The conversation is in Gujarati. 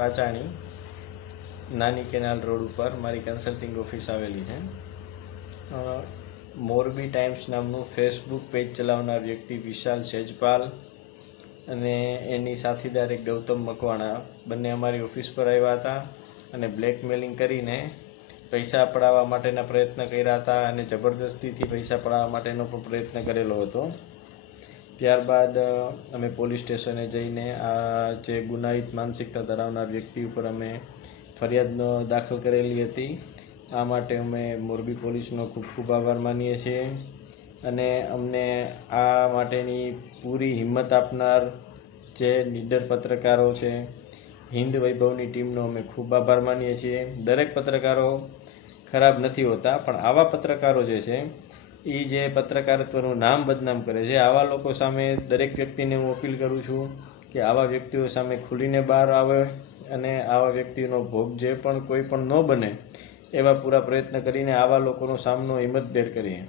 પાચાણી નાની કેનાલ રોડ ઉપર મારી કન્સલ્ટિંગ ઓફિસ આવેલી છે. મોરબી ટાઈમ્સ નામનું ફેસબુક પેજ ચલાવનાર વ્યક્તિ વિશાલ સેજપાલ અને એની સાથીદાર એક ગૌતમ મકવાણા બંને અમારી ઓફિસ પર આવ્યા હતા અને બ્લેકમેલિંગ કરીને પૈસા પડાવવા માટેના પ્રયત્ન કર્યા હતા અને જબરદસ્તીથી પૈસા પડાવવા માટેનો પણ પ્રયત્ન કરેલો હતો. ત્યારબાદ અમે પોલીસ સ્ટેશને જઈને આ જે ગુનાહિત માનસિકતા ધરાવનાર વ્યક્તિ ઉપર અમે ફરિયાદ દાખલ કરેલી હતી. આ માટે અમે મોરબી પોલીસનો ખૂબ ખૂબ આભાર માનીએ છીએ અને અમને આ માટેની પૂરી હિંમત આપનાર જે નીડર પત્રકારો છે, હિન્દ વૈભવની ટીમનો અમે ખૂબ આભાર માનીએ છીએ. દરેક પત્રકારો ખરાબ નથી હોતા, પણ આવા પત્રકારો જે છે એ જે પત્રકારત્વનું નામ બદનામ કરે છે, આવા લોકો સામે દરેક વ્યક્તિને હું અપીલ કરું છું કે આવા વ્યક્તિઓ સામે ખુલીને બહાર આવે અને આવા વ્યક્તિનો ભોગ જે પણ કોઈ પણ ન બને એવા પૂરા પ્રયત્ન કરીને આવા લોકોનો સામનો હિંમતભેર કરીએ.